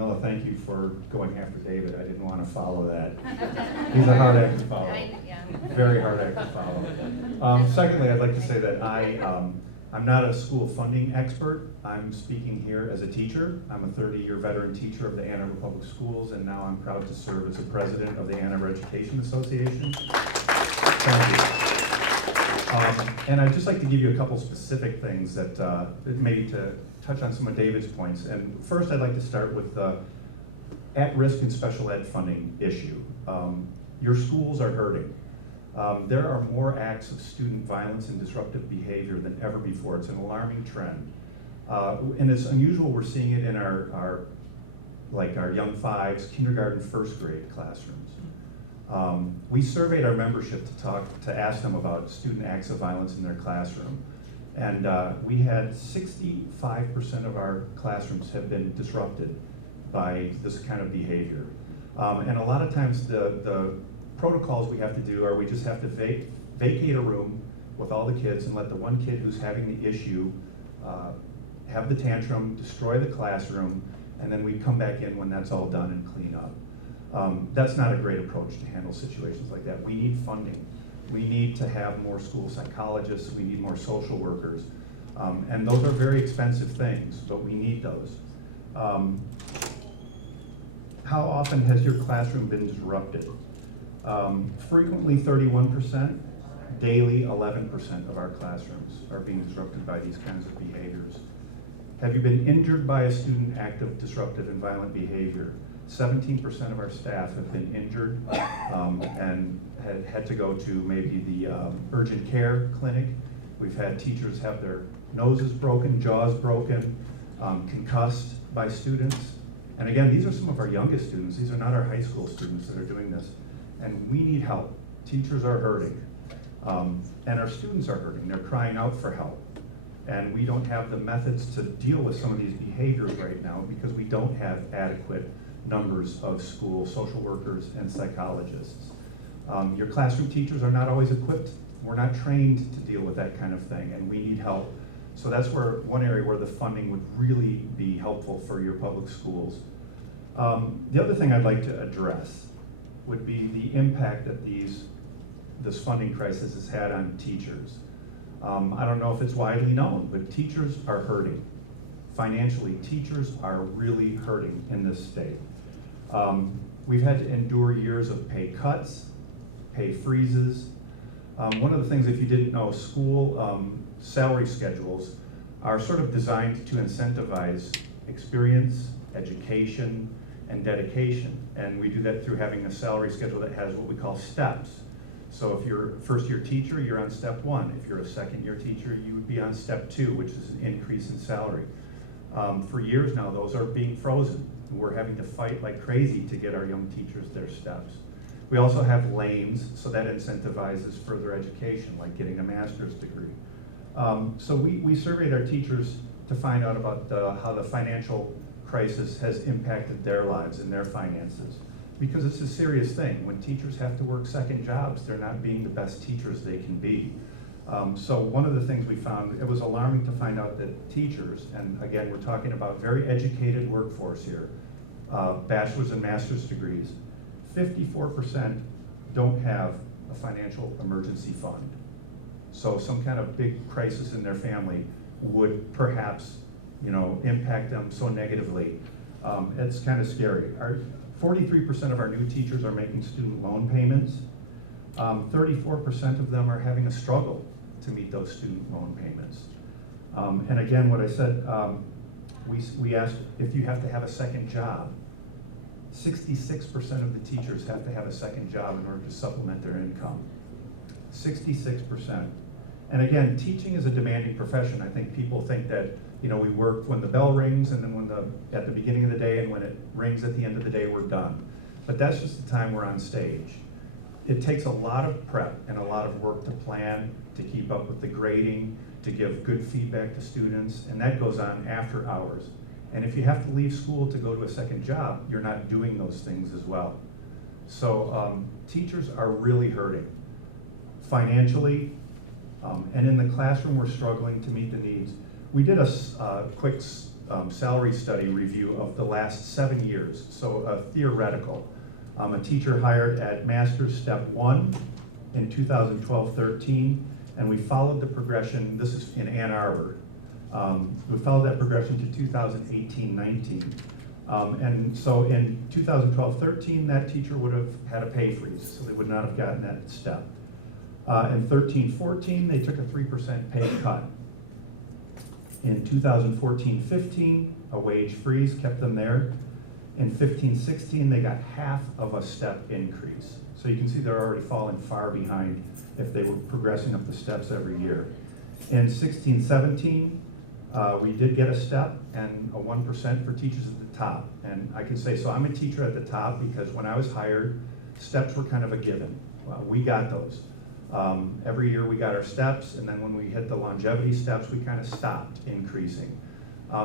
Jamila, thank you for going after David. I didn't want to follow that. He's a hard act to follow. Yeah. Very hard act to follow. Secondly, I'd like to say that I'm not a school funding expert. I'm speaking here as a teacher. I'm a 30-year veteran teacher of the Ann Arbor Public Schools, and now I'm proud to serve as the president of the Ann Arbor Education Association. Thank you. And I'd just like to give you a couple specific things that maybe to touch on some of David's points. And first, I'd like to start with the at-risk and special ed funding issue. Your schools are hurting. There are more acts of student violence and disruptive behavior than ever before. It's an alarming trend. And it's unusual we're seeing it in our young fives, kindergarten, first grade classrooms. We surveyed our membership to ask them about student acts of violence in their classroom. And we had 65% of our classrooms have been disrupted by this kind of behavior. And a lot of times the protocols we have to do are we just have to vacate a room with all the kids and let the one kid who's having the issue have the tantrum, destroy the classroom, and then we come back in when that's all done and clean up. That's not a great approach to handle situations like that. We need funding. We need to have more school psychologists. We need more social workers. And those are very expensive things, but we need those. How often has your classroom been disrupted? Frequently 31%, daily 11% of our classrooms are being disrupted by these kinds of behaviors. Have you been injured by a student act of disruptive and violent behavior? 17% of our staff have been injured and had to go to maybe the urgent care clinic. We've had teachers have their noses broken, jaws broken, concussed by students. And again, these are some of our youngest students. These are not our high school students that are doing this. And we need help. Teachers are hurting. And our students are hurting. They're crying out for help. And we don't have the methods to deal with some of these behaviors right now because we don't have adequate numbers of school social workers and psychologists. Your classroom teachers are not always equipped. We're not trained to deal with that kind of thing, and we need help. So that's one area where the funding would really be helpful for your public schools. The other thing I'd like to address would be the impact that this funding crisis has had on teachers. I don't know if it's widely known, but teachers are hurting. Financially, teachers are really hurting in this state. We've had to endure years of pay cuts, pay freezes. One of the things, if you didn't know, school salary schedules are sort of designed to incentivize experience, education, and dedication. And we do that through having a salary schedule that has what we call steps. So if you're a first-year teacher, you're on step 1. If you're a second-year teacher, you would be on step 2, which is an increase in salary. For years now, those are being frozen. We're having to fight like crazy to get our young teachers their steps. We also have lanes, so that incentivizes further education, like getting a master's degree. So we surveyed our teachers to find out about how the financial crisis has impacted their lives and their finances. Because it's a serious thing. When teachers have to work second jobs, they're not being the best teachers they can be. So one of the things we found, it was alarming to find out that teachers, and again, we're talking about very educated workforce here, bachelor's and master's degrees, 54% don't have a financial emergency fund. So some kind of big crisis in their family would perhaps, impact them so negatively. It's kind of scary. 43% of our new teachers are making student loan payments. 34% of them are having a struggle to meet those student loan payments. And again, what I said, we asked if you have to have a second job. 66% of the teachers have to have a second job in order to supplement their income. 66%. And again, teaching is a demanding profession. I think people think that we work when the bell rings and then at the beginning of the day, and when it rings at the end of the day, we're done. But that's just the time we're on stage. It takes a lot of prep and a lot of work to plan, to keep up with the grading, to give good feedback to students, and that goes on after hours. And if you have to leave school to go to a second job, you're not doing those things as well. So teachers are really hurting financially, and in the classroom we're struggling to meet the needs. We did a quick salary study review of the last 7 years. So a theoretical. A teacher hired at Master's Step 1 in 2012-13, and we followed the progression, this is in Ann Arbor. We followed that progression to 2018-19. And so in 2012-13, that teacher would have had a pay freeze, so they would not have gotten that step. In 13-14, they took a 3% pay cut. In 2014-15, a wage freeze kept them there. In 15-16, they got half of a step increase. So you can see they're already falling far behind if they were progressing up the steps every year. In 16-17, we did get a step and a 1% for teachers at the top. And I can say, so I'm a teacher at the top because when I was hired, steps were kind of a given. We got those. Every year we got our steps, and then when we hit the longevity steps, we kind of stopped increasing.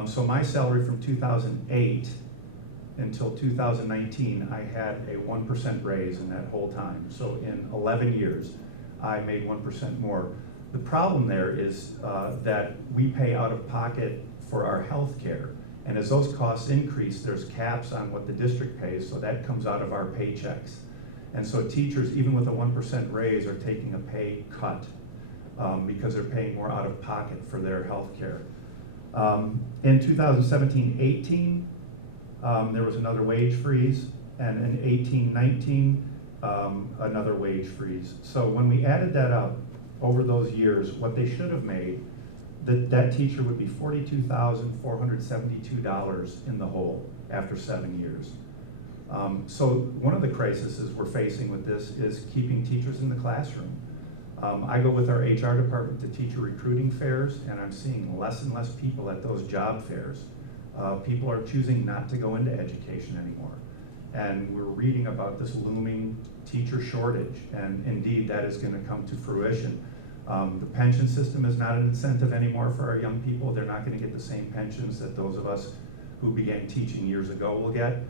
So my salary from 2008 until 2019, I had a 1% raise in that whole time. So in 11 years, I made 1% more. The problem there is that we pay out of pocket for our health care. And as those costs increase, there's caps on what the district pays, so that comes out of our paychecks. And so teachers, even with a 1% raise, are taking a pay cut because they're paying more out of pocket for their health care. In 2017-18, there was another wage freeze, and in 18-19, another wage freeze. So when we added that up over those years, what they should have made, that teacher would be $42,472 in the hole after 7 years. So one of the crises we're facing with this is keeping teachers in the classroom. I go with our HR department to teacher recruiting fairs, and I'm seeing less and less people at those job fairs. People are choosing not to go into education anymore. And we're reading about this looming teacher shortage, and indeed that is going to come to fruition. The pension system is not an incentive anymore for our young people. They're not going to get the same pensions that those of us who began teaching years ago will get.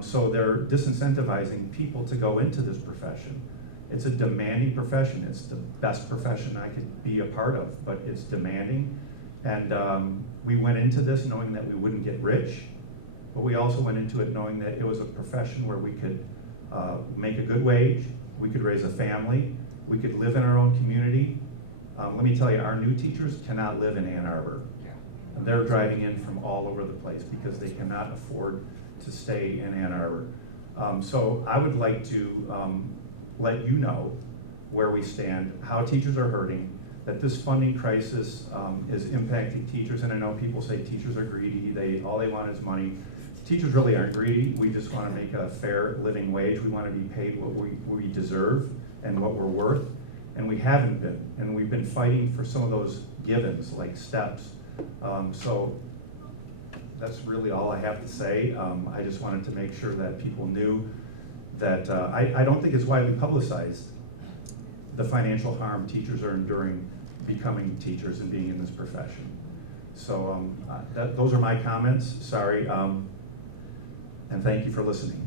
So they're disincentivizing people to go into this profession. It's a demanding profession. It's the best profession I could be a part of, but it's demanding. And we went into this knowing that we wouldn't get rich, but we also went into it knowing that it was a profession where we could make a good wage, we could raise a family, we could live in our own community. Let me tell you, our new teachers cannot live in Ann Arbor. They're driving in from all over the place because they cannot afford to stay in Ann Arbor. So I would like to let you know where we stand, how teachers are hurting, that this funding crisis is impacting teachers, and I know people say teachers are greedy, all they want is money. Teachers really aren't greedy. We just want to make a fair living wage. We want to be paid what we deserve and what we're worth, and we haven't been, and we've been fighting for some of those givens, like steps. So that's really all I have to say. I just wanted to make sure that people knew that I don't think it's widely publicized, the financial harm teachers are enduring becoming teachers and being in this profession. So those are my comments, sorry, and thank you for listening.